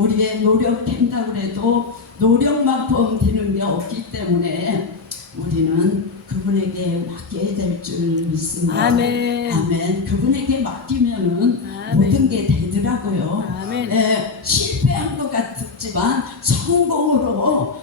우리의 노력한다고 해도 노력만큼 되는 게 없기 때문에 우리는 그분에게 맡겨야 될 줄 믿습니다. 아멘. 아멘. 그분에게 맡기면은 아멘. 모든 게 되더라고요. 아멘. 네, 실패한 것 같지만 성공으로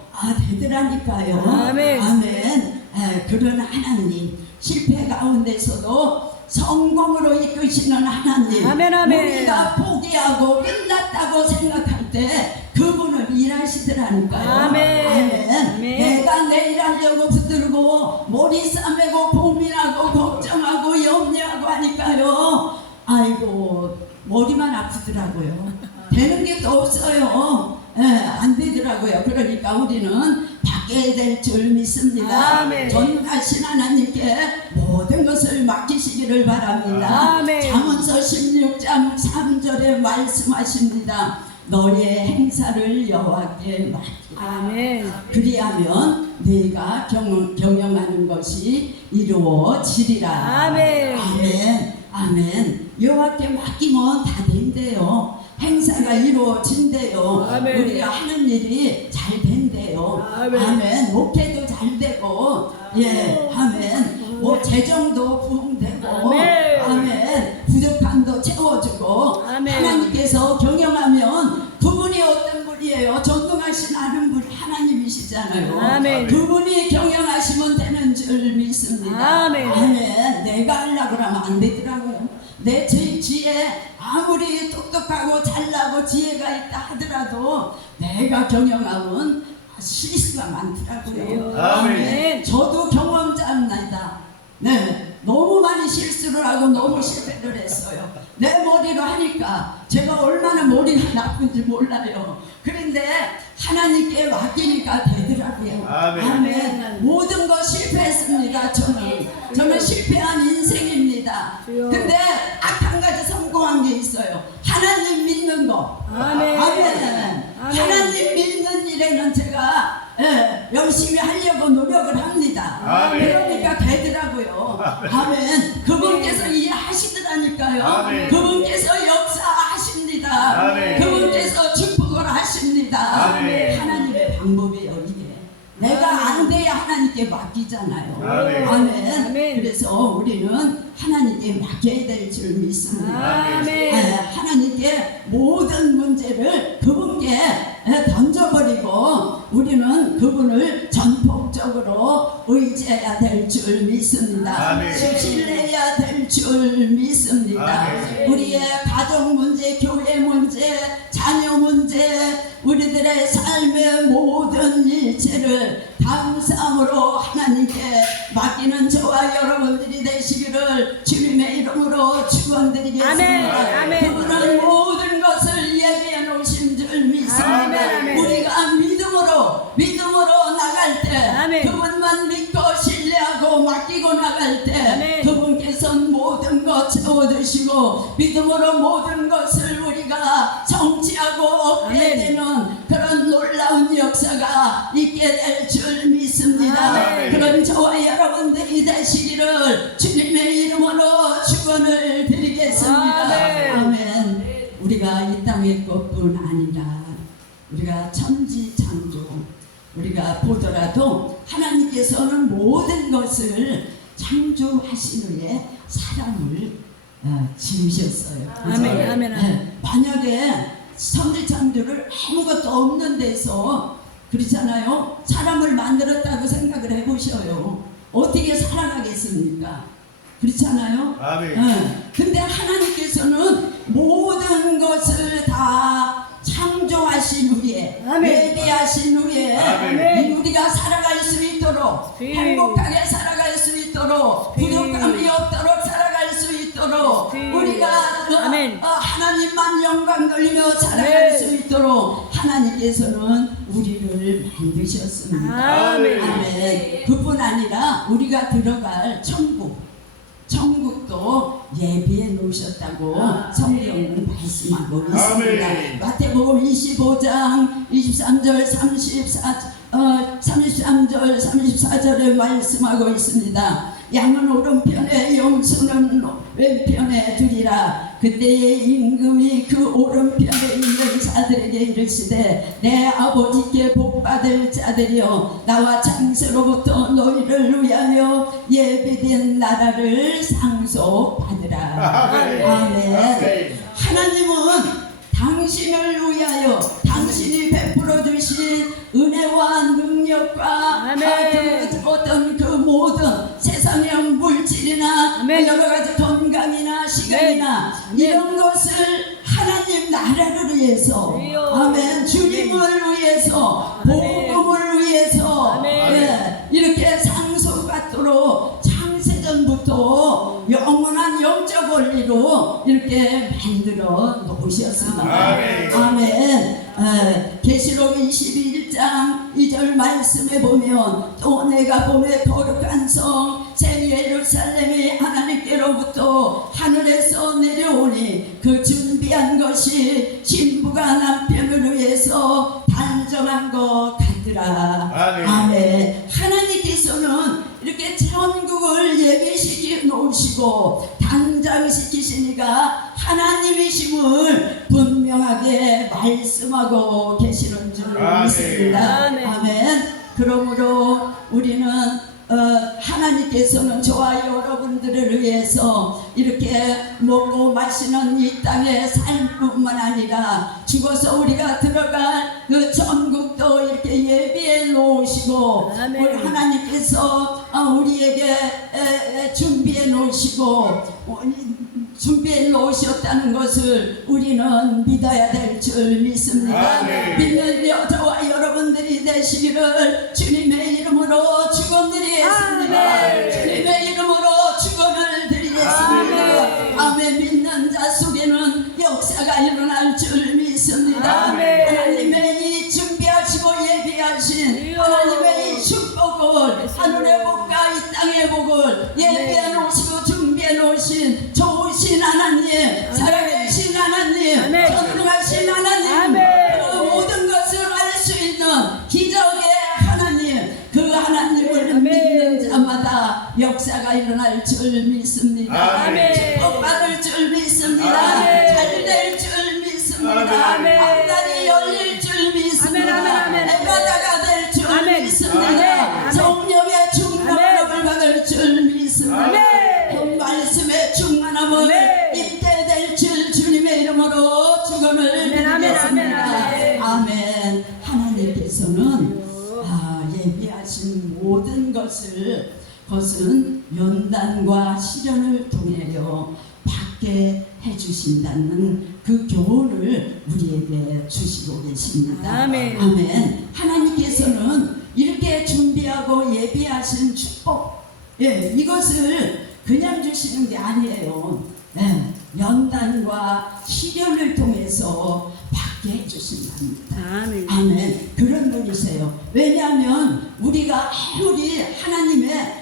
되더라니까요. 아멘. 아멘. 그런 하나님, 실패 가운데서도 성공으로 이끄시는 하나님. 아멘, 아멘. 우리가 포기하고 끝났다고 생각할 때 그분은 일하시더라니까요. 아멘. 아멘. 아멘. 내가 내일 하려고 붙들고 머리 싸매고 고민하고 걱정하고 염려하고 하니까요. 아이고 머리만 아프더라고요. 되는 게 또 없어요. 안 되더라고요. 그러니까 우리는 바뀌어야 될 줄 믿습니다. 아멘. 전능하신 하나님께 모든 것을 맡기시기를 바랍니다. 아멘. 잠언서 16장 3절에 말씀하십니다. 너의 행사를 여호와께 맡기라. 아멘. 그리하면 네가 경영하는 것이 이루어지리라. 아멘. 아멘. 아멘. 여호와께 맡기면 다 된대요. 행사가 이루어진대요. 아멘. 우리가 하는 일이 잘 된대요. 아멘. 아멘. 목회도 잘 되고, 예, 아멘. 뭐 재정도 부흥되고, 아멘. 아멘. 부족함도 채워주고, 아멘. 하나님께서 경영하면 그분이 어떤 분이에요? 전능하신 아는 분 하나님이시잖아요. 아멘. 그분이 경영하시면 되는 줄 믿습니다. 아멘. 아멘. 내가 하려고 하면 안 되더라고요. 내 지혜 아무리 똑똑하고 잘나고 지혜가 있다 하더라도 내가 경영하면 실수가 많더라고요. 아멘. 저도 경험자입니다. 네, 너무 많이 실수를 하고 너무 실패를 했어요. 내 머리로 하니까 제가 얼마나 머리가 나쁜지 몰라요. 그런데 하나님께 맡기니까 되더라고요. 아멘. 모든 거 실패했습니다. 저는 실패한 인생입니다. 근데 딱 한 가지 성공한 게 있어요. 하나님 믿는 거. 아멘. 아멘. 하나님 믿는 일에는 제가 열심히 하려고 노력을 합니다. 아멘. 그러니까 되더라고요. 아멘. 그분께서 이해하시더라니까요. 아멘. 그분께서 역사하십니다. 아멘. 그분께서 축복을 하십니다. 아멘. 하나님의 방법이에요, 이게. 내가 안 돼야 하나님께 맡기잖아요. 아멘. 아멘. 아멘. 그래서 우리는 하나님께 맡겨야 될 줄 믿습니다. 아멘. 하나님께 모든 문제를 그분께 던져버리고 우리는 그분을 전폭적으로 의지해야 될 줄 믿습니다. 아멘. 신뢰해야 될 줄 믿습니다. 아멘. 우리의 가정 문제, 교회 문제, 자녀 문제, 우리들의 삶의 모든 일체를 감사함으로 하나님께 맡기는 저와 여러분들이 되시기를 주님의 이름으로 축원드리겠습니다. 아멘. 아멘. 그분은 모든 것을 예비해 놓으신 줄 믿습니다. 아멘. 아멘. 우리가 믿음으로 나갈 때 아멘. 그분만 믿고 신뢰하고 맡기고 나갈 때 아멘. 그분께서 모든 것 채워주시고 믿음으로 모든 것을 우리가 성취하고 얻게 아멘. 되는 그런 놀라운 역사가 있게 될 줄 믿습니다. 아멘. 그런 저와 여러분들이 되시기를 주님의 이름으로 축원을 드리겠습니다. 아멘. 아멘. 우리가 이 땅의 것뿐 아니라 우리가 천지창조 우리가 보더라도 하나님께서는 모든 것을 창조하신 후에 사람을 지으셨어요. 아멘, 아멘, 아멘. 네, 만약에 천지창조를 아무것도 없는 데서 그렇잖아요. 사람을 만들었다고 생각을 해보셔요. 어떻게 살아가겠습니까? 그렇잖아요. 아멘. 네. 근데 하나님께서는 모든 것을 다 창조하신 후에 아멘. 예비하신 후에 아멘. 우리가 살아갈 수 있도록 네. 행복하게 살아갈 수 있도록 네. 부족함이 없도록 살아갈 수 있도록 네. 우리가 아멘. 하나님만 영광 돌리며 살아갈 아멘. 수 있도록 하나님께서는 우리를 만드셨습니다. 아멘. 아멘. 그뿐 아니라 우리가 들어갈 천국도 예비해 놓으셨다고 성경은 말씀하고 있습니다. 아멘. 마태복음 25장 23절 33절 34절에 말씀하고 있습니다. 양은 오른편에 영수는 왼편에 두리라. 그때의 임금이 그 오른편에 있는 자들에게 이르시되 내 아버지께 복받을 자들이여 나와 장세로부터 너희를 위하여 예비된 나라를 상속받으라. 아멘. 하나님은 당신을 위하여 당신이 베풀어 주신 은혜와 능력과 아멘. 어떤 그 모든 세상의 물질이나 아멘. 여러 가지 건강이나 시간이나 아멘. 이런 것을 하나님 나라를 위해서 주여. 아멘 주님을 위해서 아멘. 복음을 위해서 아멘. 예, 이렇게 상속받도록 창세전부터 영원한 영적 원리로 이렇게 만들어 놓으셨습니다. 아멘. 아멘. 계시록 21장 2절 말씀에 보면 또 내가 봄에 거룩한 성 새 예루살렘이 하나님께로부터 하늘에서 내려오니 그 준비한 것이 신부가 남편을 위해서 단정한 것 같더라. 아멘. 아멘. 하나님께서는 이렇게 천국을 예비시켜 놓으시고 단장시키시니까 하나님이심을 분명하게 말씀하고 계시는 줄 아멘. 믿습니다. 아멘. 아멘. 그러므로 우리는 하나님께서는 저와 여러분들을 위해서 이렇게 먹고 마시는 이 땅의 삶뿐만 아니라 죽어서 우리가 들어갈 그 천국도 이렇게 예비해 놓으시고 아멘. 우리 하나님께서 우리에게 준비해 놓으시고 준비해 놓으셨다는 것을 우리는 믿어야 될 줄 믿습니다. 아멘. 믿는 저와 여러분들이 되시기를 주님의 이름으로 축원드리겠습니다. 아멘. 주님의 이름으로 축원을 드리겠습니다. 아멘. 믿는 자 속에는 역사가 일어날 줄 믿습니다. 아멘. 하나님의 이 준비하시고 예비하신 주여. 하나님의 이 축복을 하늘의 복과 이 땅의 복을 예비해 놓으시고 준비해 놓으신 좋으신 하나님, 살아계신 하나님, 아멘. 전능하신 하나님, 아멘. 그 모든 것을 알 수 있는 기적의 하나님, 그 하나님을 아멘. 믿는 자마다 역사가 일어날 줄 믿습니다. 아멘. 축복받을 줄 믿습니다. 아멘. 잘 될 줄 믿습니다. 아멘. 앞날이 열릴 줄 믿습니다. 아멘, 아멘, 아멘. 에바다가 될 줄 아멘. 믿습니다. 아멘. 성령의 충만함을 받을 줄 믿습니다. 아멘. 그 말씀의 충만함을 아멘. 입게 될 줄 주님의 이름으로 축원을 아멘, 아멘, 드리겠습니다. 아멘, 아멘. 아멘. 하나님께서는 예비하신 모든 것은 연단과 시련을 통하여 받게 해주신다는 그 교훈을 우리에게 주시고 계십니다. 아멘. 아멘. 하나님께서는 이렇게 준비하고 예비하신 축복, 이것을 그냥 주시는 게 아니에요. 연단과 시련을 통해서 받게 해주신답니다. 아멘. 아멘. 그런 분이세요. 왜냐하면 우리가 아무리 하나님의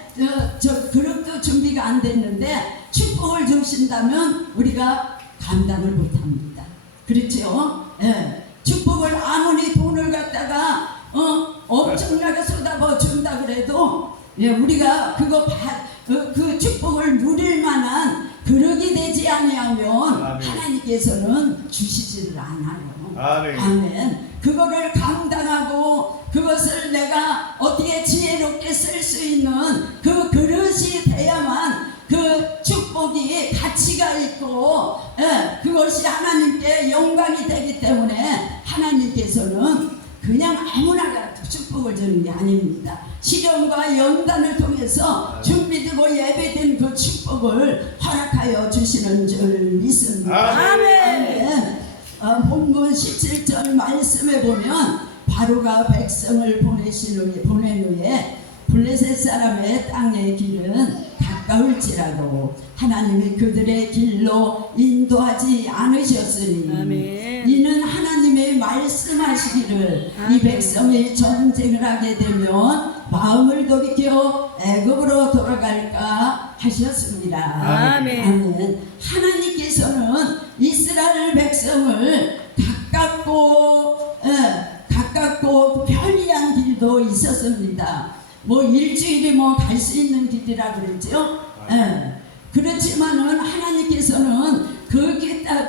그릇도 준비가 안 됐는데 축복을 주신다면 우리가 감당을 못합니다. 그렇죠? 축복을 아무리 돈을 갖다가 엄청나게 쏟아부어 준다 그래도 우리가 그 축복을 누릴 만한 그릇이 되지 아니하면 아멘. 하나님께서는 주시지를 않아요. 아멘. 아멘. 그거를 감당하고 그것을 내가 어떻게 지혜롭게 쓸 수 있는 그 그릇이 돼야만 그 축복이 가치가 있고 그것이 하나님께 영광이 되기 때문에 하나님께서는 그냥 아무나 축복을 주는 게 아닙니다. 시련과 연단을 통해서 준비되고 예배된 그 축복을 허락하여 주시는 줄 믿습니다. 아멘. 본문 17절 말씀에 보면 바로가 백성을 보낸 후에 블레셋 사람의 땅의 길은 가까울지라도 하나님이 그들의 길로 인도하지 않으셨으니 아멘. 이는 하나님의 말씀하시기를 이 아멘. 백성이 전쟁을 하게 되면 마음을 돌이켜 애굽으로 돌아갈까 하셨습니다. 아멘. 아멘. 하나님께서는 이스라엘 백성을 가깝고 편리한 길도 있었습니다. 일주일이 갈 수 있는 길이라 그러죠. 그렇지만은 하나님께서는 그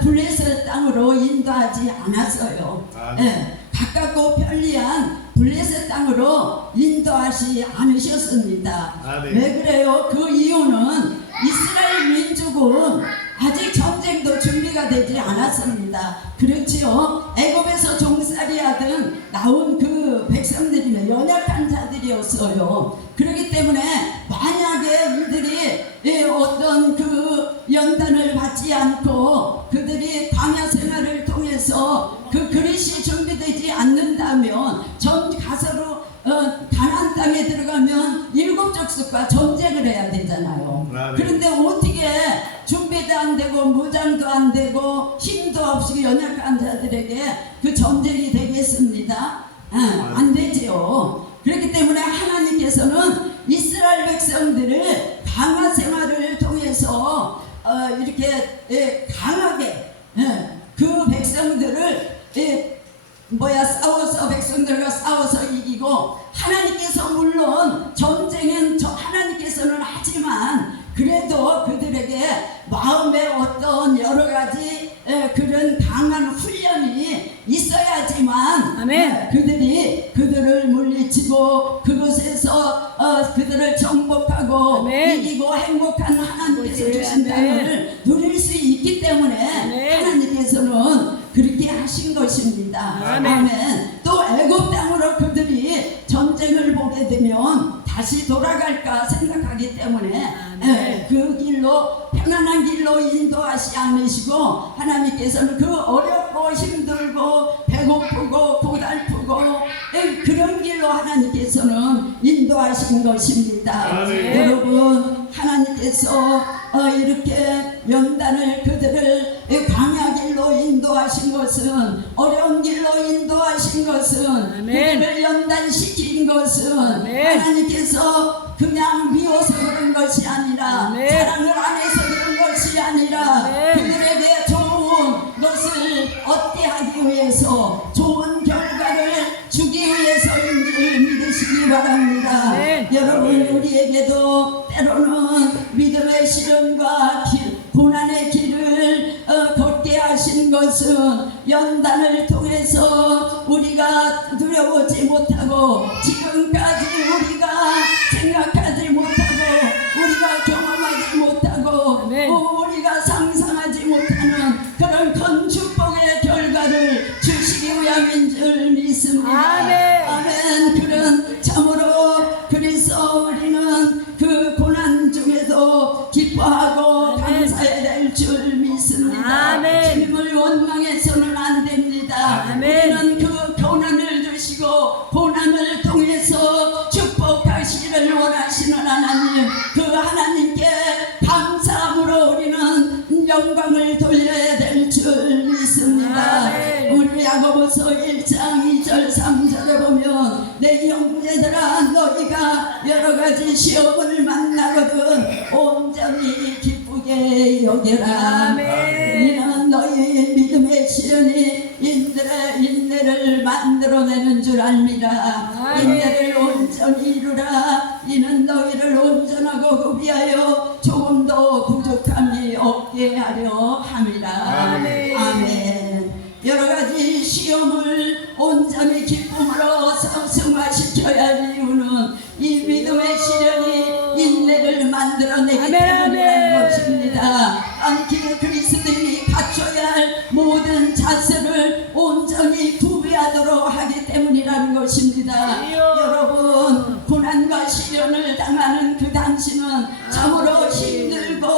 블레셋 땅으로 인도하지 않았어요. 예, 가깝고 편리한 블레셋 땅으로 인도하지 않으셨습니다. 왜 그래요? 그 이유는 이스라엘 민족은 아직 전쟁도 준비가 되지 않았습니다. 그렇지요. 애굽에서 종살이하던 나온 그 백성들이면 연약한 자들이었어요. 그렇기 때문에 만약에 이들이 어떤 그 연단을 받지 않고 그들이 광야 생활을 통해서 그 그릇이 준비되지 않는다면 전 가서로 가나안 땅에 들어가면 일곱 족속과 전쟁을 해야 되잖아요. 그런데 어떻게 준비도 안 되고 무장도 안 되고 힘도 없이 연약한 자들에게 그 전쟁이 되겠습니다? 안 되지요. 그렇기 때문에 하나님께서는 이스라엘 백성들을 광야 생활을 통해서 이렇게 강하게 그 백성들을 싸워서 백성들과 싸워서 이기고 하나님께서 물론 전쟁은 하나님께서는 하지만 그래도 그들에게 마음에 어떤 여러 가지 그런 강한 훈련이 있어야지만 그들을 물리치고 그곳에서 그들을 정복하고 이기고 행복한 하나님께서 주신 땅을 누릴 수 있기 때문에 하나님께서는 그렇게 하신 것입니다. 아멘. 또 애굽 땅으로 그들이 전쟁을 보게 되면 다시 돌아갈까 생각하기 때문에 그 길로 편안한 길로 인도하시 않으시고 하나님께서는 그 어렵고 힘들고 배고프고 고달프고 그런 길로 하나님께서는 인도하신 것입니다. 여러분 하나님께서 이렇게 연단을 그들을 광야 길로 인도하신 것은 어려운 길로 인도하신 것은 그들을 연단시킨 것은 하나님께서 그냥 미워서 그런 것이 아니라 사랑을 안 해서 그런 것이 아니라 그들에게 좋은 것을 얻게 하기 위해서 좋은 결과를 주기 위해서인 줄 믿으시기 바랍니다. 여러분 우리에게도 때로는 믿음의 시련과 고난의 길을 걷게 하신 것은 연단을 통해서 우리가 두려워하지 못하고 지금까지 우리가 생각하지 못하고 우리가 경험하지 못하고 우리가 상상하지 못하는 그런 큰 축복의 결과를 주시기 위함인 줄 믿습니다. 아멘. 그런 참으로 그래서 우리는 그 고난 중에도 기뻐하고 감사해야 될 줄 믿습니다. 주님을 원망해서는 안 됩니다. 우리는 그 고난을 주시고 고난을 통해서 축복하시기를 원하시는 하나님, 그 하나님께 감사함으로 우리는 영광을 돌려야 될 줄 믿습니다. 우리 야고보서 1장 2절 3절에 보면 내 형제들아 너희가 여러 가지 시험을 만나거든 온전히 기쁘게 여겨라. 이는 너희 믿음의 시련이 인내를 만들어내는 줄 알미라. 인내를 온전히 이루라. 이는 너희를 온전하고 구비하여 조금도 부족함이 없게 하려 함이라. 아멘. 여러 가지 시험을 온전히 기쁨으로 승화시켜야 할 이유는 이 믿음의 시련이 인내를 만들어내기 때문이라는 것입니다. 그리스도인이 갖춰야 할 모든 자세를 온전히 구비하도록 하기 때문이라는 것입니다. 여러분 고난과 시련을 당하는 그 당시는 참으로 힘들고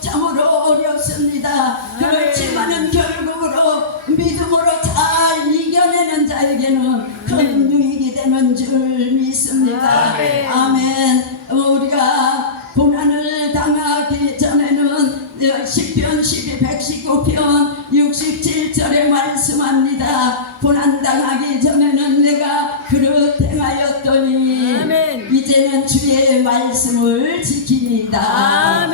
참으로 어렵습니다. 그렇지만은 결국으로 믿음으로 잘 이겨내는 자에게는 큰 유익이 되는 줄 믿습니다. 아멘. 우리가 고난을 당하기 전에는 시편 119편 67절에 말씀합니다. 고난 당하기 전에는 내가 그릇 행하였더니 이제는 주의 말씀을 지키니다.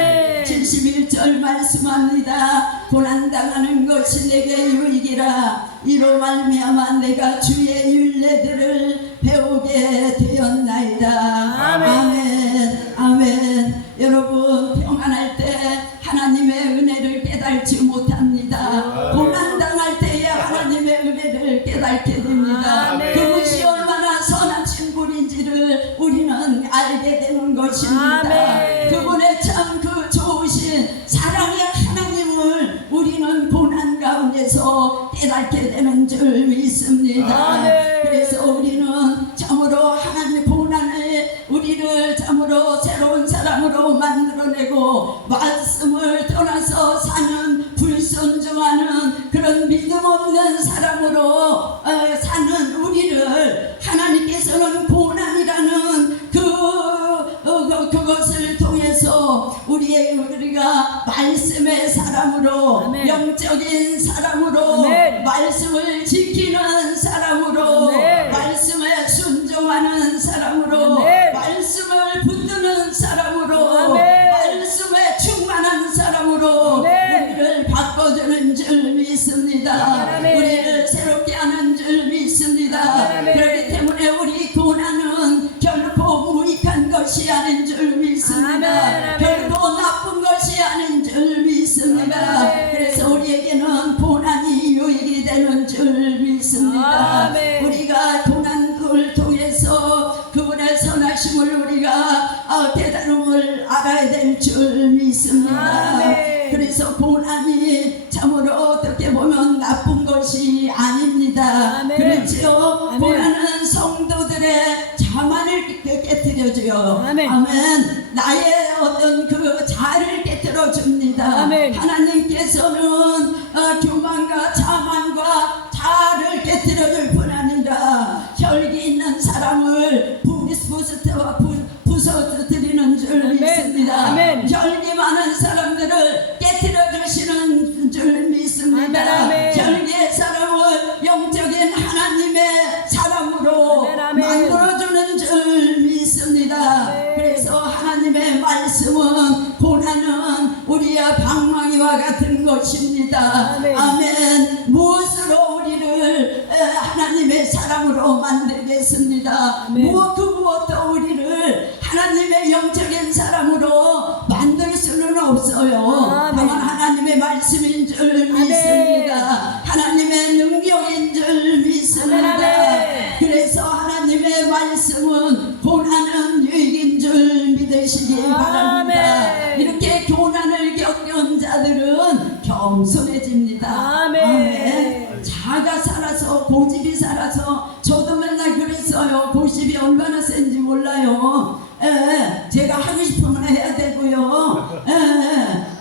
71절 말씀합니다. 고난 당하는 것이 내게 유익이라. 이로 말미암아 내가 주의 율례들을 배우게 되었나이다. 아멘. 아멘. 여러분 평안할 때 깨닫게 됩니다. 아멘. 그것이 얼마나 선한 친구인지를 우리는 알게 되는 것입니다. 아멘. 그분의 참 그 좋으신 사랑의 하나님을 우리는 고난 가운데서 깨닫게 되는 줄 믿습니다. 아멘. 그래서 우리는 참으로 하나님의 고난에 우리를 참으로 새로운 사람으로 만들어내고 말씀을 떠나서 사는 불순종하는 그런 믿음 없는 사람으로 사는 우리를 하나님께서는 고난이라는 그것을 통해서 우리가 말씀의 사람으로 아멘. 영적인 사람으로 아멘. 말씀을 지키는 사람으로 아멘. 말씀에 순종하는 사람으로 아멘. 말씀을 붙드는 사람으로 아멘. 말씀에 충만한 사람으로 아멘. 우리를 바꿔주는 줄 믿습니다. 아멘. 우리를 새롭게 하는 줄 믿습니다. 아멘. 그렇기 때문에 우리 고난은 결코 무익한 것이 아닌 줄 믿습니다. 아멘. 결코 나쁜 것이 아닌 줄 믿습니다. 아멘. 그래서 우리에게는 고난이 유익이 되는 줄 믿습니다. 아멘. 우리가 고난을 통해서 그분의 선하심을 우리가 깨달음을 알아야 될 줄 믿습니다. 아멘. 그래서 고난이 참으로 어떻게 보면 나쁜 것이 아닙니다. 아멘. 그렇지요. 아멘. 고난은 성도들의 자만을 깨뜨려줘요. 아멘. 아멘. 나의 어떤 그 자를 깨뜨려 줍니다. 아멘. 하나님께서는 교만과 자만과 자를 깨뜨려 줄 뿐 아니라 혈기 있는 사람을 부서뜨리는 줄 아멘. 믿습니다. 아멘. 혈기 많은 사람들을 깨뜨려 주시는 줄 믿습니다. 아멘. 혈기의 사람을 영적인 하나님의 사람으로 아멘. 아멘. 만들어주는 줄 믿습니다. 아멘. 그래서 하나님의 말씀은 고난은 우리의 방망이와 같은 것입니다. 아멘. 아멘. 무엇으로 우리를 하나님의 사람으로 만들겠습니다. 아멘. 무엇도 우리를 하나님의 영적인 사람으로 만들 수는 없어요. 아멘. 다만 하나님의 말씀인 줄 믿습니다. 하나님의 능력인 줄 믿습니다. 아멘. 그래서 하나님의 말씀은 고난은 유익인 줄 믿으시기 바랍니다. 아멘. 이렇게 고난을 겪는 자들은 겸손해집니다. 아멘. 자가 살아서 고집이 살아서 저도 맨날 그랬어요. 고집이 얼마나 센지 몰라요. 제가 하고 싶으면 해야 되고요.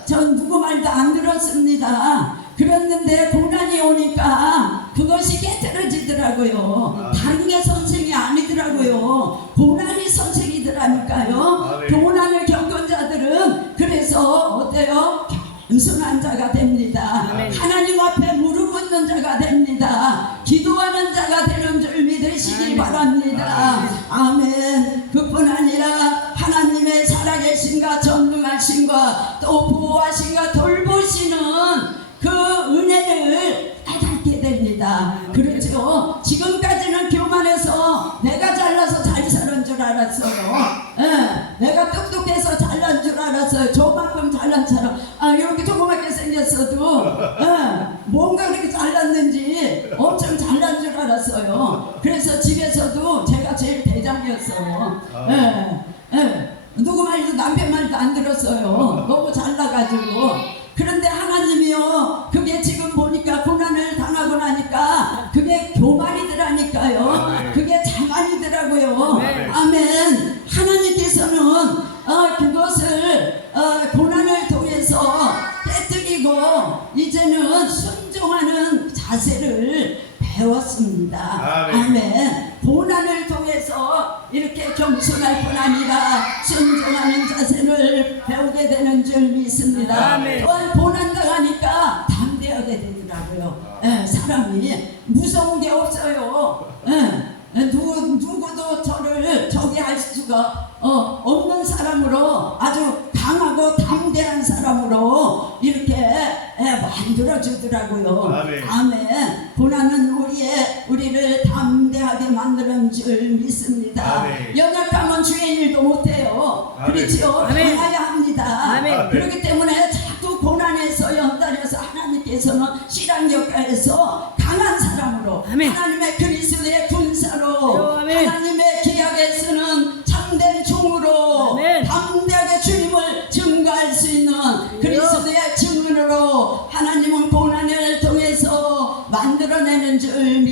전 누구 말도 안 들었습니다. 그랬는데 고난이 오니까 그것이 깨트려지더라고요. 다른 게 선생이 아니더라고요. 고난이 선생이더라니까요. 고난을 겪은 자들은 그래서 어때요? 겸손한 자가 됩니다. 아멘. 하나님 앞에 무릎 꿇는 자가 됩니다. 기도하는 자가 되는 줄 믿으시기 바랍니다. 아멘. 그뿐 아니라 하나님의 살아계신과 전능하신과 또 보호하신과 돌보시는 그 은혜를 깨닫게 됩니다. 그렇죠. 지금까지는 교만해서 내가 잘나서 잘 사는 줄 알았어요. 내가 똑똑해서 잘난 줄 알았어요. 저만큼 잘난 사람 이렇게 조그맣게 생겼어도 뭔가 그렇게 잘났는지 엄청 잘난 줄 알았어요. 그래서 집에서도 제가 제일 대장이었어요. 누구 말도 남편 말도 안 들었어요. 너무 잘나가지고. 그런데 하나님이요, 그게 지금 보니까 고난을 당하고 나니까 그게 교만이더라니까요. 그게 자만이더라고요. 아멘. 하나님께서는 그것을 고난을 통해서 깨뜨리고 이제는 순종하는 자세를 배웠습니다. 아멘. 고난을 통해서 이렇게 겸손할 뿐 아니라 순종하는 자세를 배우게 되는 줄 믿습니다. 아멘. 또한 고난 당하니까 담대하게 되더라고요. 사람이 무서운 게 없어요. 누구도 저를 저기 할 수가 없는 사람으로 아주 강하고 담대한 사람으로 이렇게 만들어주더라고요. 아멘. 아멘. 고난은 우리를 담대하게 만드는 줄 믿습니다. 아멘. 연약하면 주의 일도 못해요. 아멘. 그렇죠? 아멘. 강해야 합니다. 아멘. 그렇기 때문에 자꾸 고난에서 연달려서 하나님께서는 실황역가에서 강한 사람으로 아멘. 하나님의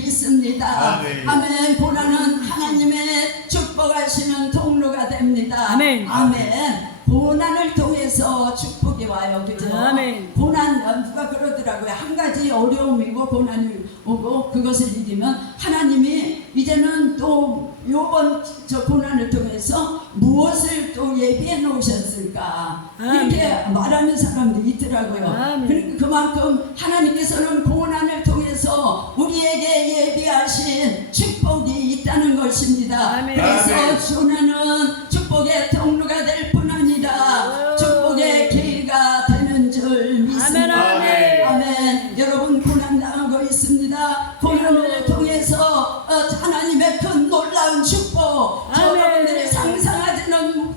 믿습니다. 아멘. 아멘. 고난은 하나님의 축복하시는 통로가 됩니다. 아멘. 아멘. 고난을 통해서 축복이 와요. 그죠? 아멘. 고난, 누가 그러더라고요. 한 가지 어려움이고 고난이 오고 그것을 이기면 하나님이 이제는 또 요번 저 고난을 통해서 무엇을 또 예비해 놓으셨을까, 아멘. 이렇게 말하는 사람도 있더라고요. 아멘. 그러니까 그만큼 하나님께서는 고난을 통해서 우리에게 예비하신 축복이 있다는 것입니다. 아멘. 그래서 아멘. 고난은 축복의 통로가 될 뿐 아니라 축복의 기회가 되는 줄 믿습니다. 아멘. 아멘. 여러분 고난 당하고 있습니다. 고난을 통해서 하나님의 큰 놀라운 축복, 아멘. 여러분들이 상상하지는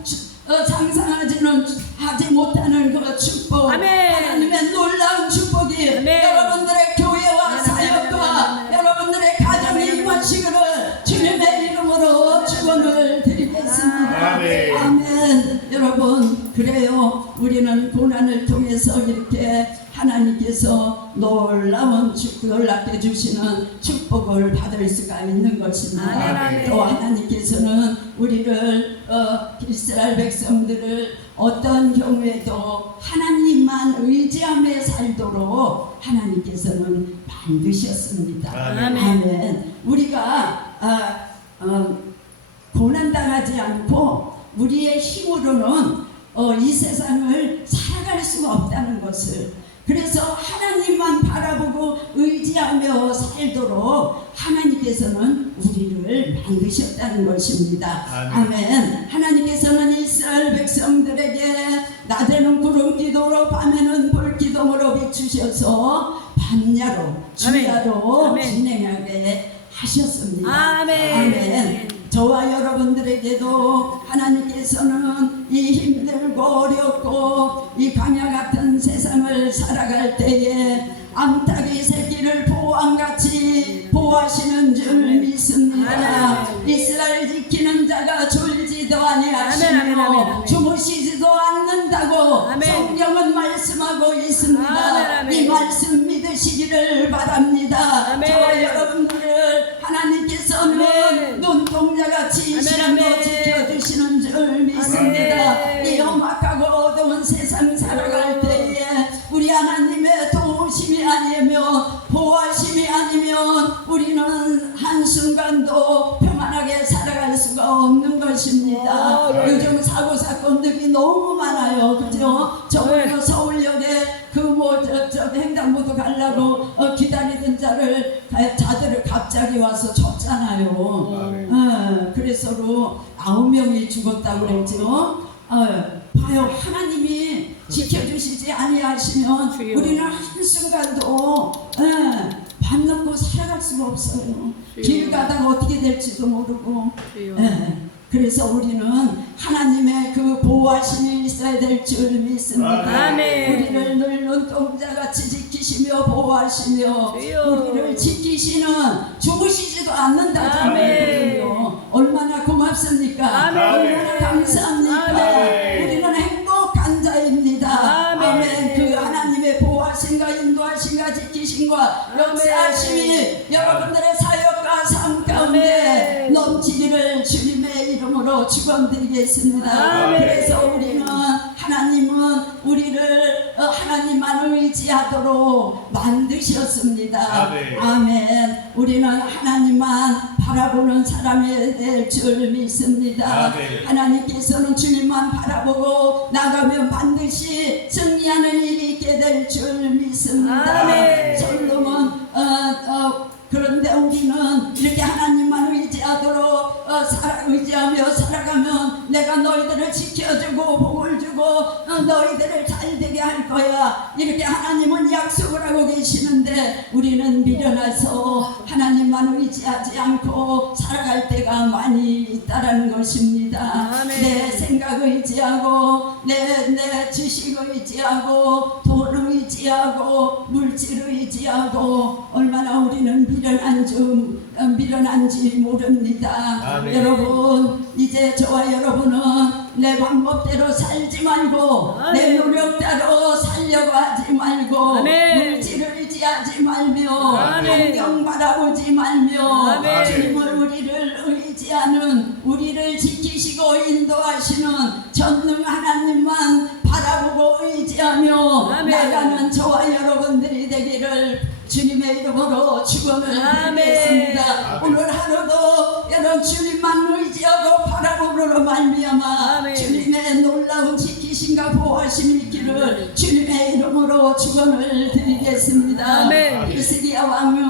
하지 못하는 그 축복, 아멘. 하나님의 놀라운 축복이 아멘. 여러분들의 교회와 아멘. 사역과 아멘. 여러분들의 가정에 임하시기를 주님의 이름으로 축원을 드리겠습니다. 아멘. 아멘. 여러분, 그래요. 우리는 고난을 통해서 이렇게 하나님께서 놀랍게 주시는 축복을 받을 수가 있는 것입니다. 아멘. 또 하나님께서는 우리를 이스라엘 백성들을 어떤 경우에도 하나님만 의지하며 살도록 하나님께서는 만드셨습니다. 아멘. 아멘. 우리가 고난당하지 않고 우리의 힘으로는 이 세상을 살아갈 수가 없다는 것을, 그래서 하나님만 바라보고 의지하며 살도록 하나님께서는 우리를 만드셨다는 것입니다. 아멘. 아멘. 하나님께서는 이스라엘 백성들에게 낮에는 구름 기도로 밤에는 불 기둥으로 비추셔서 밤야로 주야로 아멘. 진행하게 하셨습니다. 아멘. 아멘. 저와 여러분들에게도 하나님께서는 이 힘들고 어렵고 이 광야 같은 세상을 살아갈 때에 암탉이 새끼를 보호함같이 보호하시는 줄 믿습니다. 아멘. 이스라엘 지키는 자가 졸지도 아멘, 아멘, 아멘, 아니하시며 아멘. 주무시지도 않는다고 아멘. 성경은 말씀하고 있습니다. 아멘, 아멘. 이 말씀 믿으시기를 바랍니다. 아멘. 저와 여러분들을 하나님께서는 아멘. 눈동자같이 아멘, 시간도 아멘. 지켜주시는 줄 믿습니다. 아멘. 이 험악하고 어두운 세상 살아갈 때에 우리 하나님의 도우심이 아니면 보호하심이 아니면 우리는 한순간도 평안하게 살아갈 수가 없는 것입니다. 요즘 사고 사건들이 너무 많아요. 그죠? 저번에 서울역에 저 횡단보도 가려고 기다리던 자들을 갑자기 와서 쳤잖아요. 그래서로 9명이 죽었다고 그랬죠. 봐요. 하나님이 지켜주시지 아니하시면 주여. 우리는 한순간도 밥 먹고 살아갈 수가 없어요. 주여. 길 가다가 어떻게 될지도 모르고. 주여. 그래서 우리는 하나님의 그 보호하심이 있어야 될 줄 믿습니다. 아멘. 우리를 늘 눈동자같이 지키시며 보호하시며 주여. 우리를 지키시는, 죽으시지도 않는다잖아요. 아멘. 얼마나 고맙습니까? 아멘. 얼마나 감사합니까? 아멘. 우리는 행복한 자입니다. 아멘. 아멘. 그 하나님의 보호하심과 인도하심과 지키심과 아멘. 역사하심이 여러분들의 사역과 삶 가운데 아멘. 넘치기를 주님의 이름으로 축원드리겠습니다. 아멘. 그래서 우리는 하나님은 우리를 하나님만 의지하도록 만드셨습니다. 아멘. 아멘. 우리는 하나님만 바라보는 사람이 될 줄 믿습니다. 아멘. 하나님께서는 주님만 바라보고 나가면 반드시 승리하는 일이 있게 될 줄 믿습니다. 아멘. 솔로몬 그런데 우리는 이렇게 하나님만 의지하도록 의지하며 살아가면 내가 너희들을 지켜주고 복을 주고 너희들을 잘되게 할 거야, 이렇게 하나님은 약속을 하고 계시는데 우리는 미련해서 하나님만 의지하지 않고 살아갈 때가 많이 있다라는 것입니다. 아멘. 내 생각 의지하고 내 지식 의지하고 돈 의지하고 물질 의지하고 얼마나 우리는 미련한지 모릅니다. 아멘. 여러분, 이제 저와 여러분은 내 방법대로 살지 말고 아멘. 내 노력대로 살려고 하지 말고 아멘. 물질을 의지 의지하지 말며 아멘. 환경 바라보지 말며 아멘. 주님을 우리를 의지하는 우리를 지키시고 인도하시는 전능 하나님만 바라보고 의지하며 아멘. 나가는 저와 여러분들이 되기를 주님의 이름으로 축원을 아멘. 드리겠습니다. 오늘 하루도 여러분 주님만 의지하고 바라보므로 말미암아 아멘. 주님의 놀라운 지키심과 보호하심이 있기를 주님의 이름으로 축원을 드리겠습니다. 아멘. 히스기야 왕은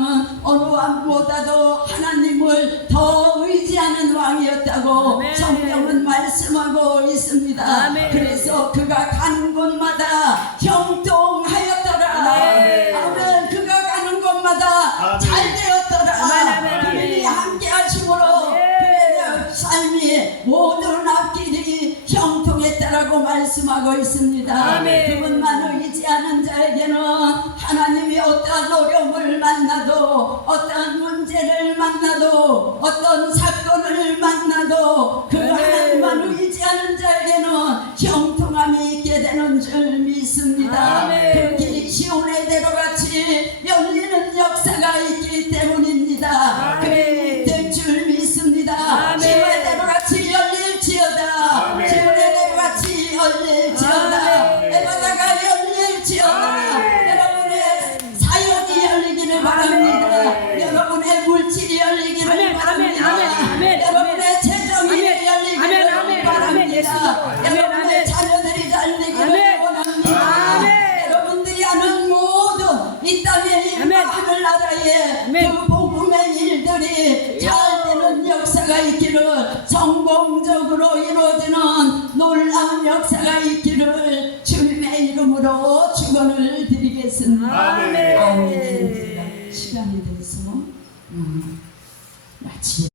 어느 왕보다도 하나님을 더 의지하는 왕이었다고 아멘. 성경은 말씀하고 있습니다. 아멘. 그래서 그가 간 곳마다 형통하였더라. 아멘. 아멘. 그가 가는 곳마다 아멘. 잘 되었더라. 아멘, 아멘, 아멘. 그분이 함께 하심으로 아멘. 그의 삶이 모든 앞길이 형통했다라고 말씀하고 있습니다. 아멘. 그분만 의지하는 자에게는 하나님이 어떠한 어려움을 만나도 어떠한 문제를 만나도 어떤 사건을 만나도 그 아멘. 하나님만 의지하는 자에게는 형통함이 있게 되는 줄 믿습니다. 아멘. 그 길이 시온의 대로같이 열리는 역사가 있기 때문입니다. 아멘. 그리 될 줄 믿습니다. 아멘. 시온의 대로같이 열릴지어다. 아멘. 시온의 대로같이 열릴지어다. 아멘. 에바다가 열릴지어다. 아멘. 여러분의 사역이 열리기를 바랍니다. 아멘. 여러분의 물질이 열리기를 아멘, 바랍니다. 아멘, 아멘, 아멘, 여러분의 재정이 아멘, 열리기를 아멘, 아멘, 바랍니다. 아멘, 예수님으로. 아멘, 여러분의 아멘. 자녀들이 달리기를 아멘. 원합니다. 아멘. 여러분들이 하는 모든 이 땅의 일과 아멘. 하늘나라의 아멘. 그 복음의 일들이 잘 되는 역사가 있기를, 성공적으로 이루어지는 놀라운 역사가 있기를 주님의 이름으로 축원을 드리겠습니다. 아멘. 아멘. 시간이 돼서 마치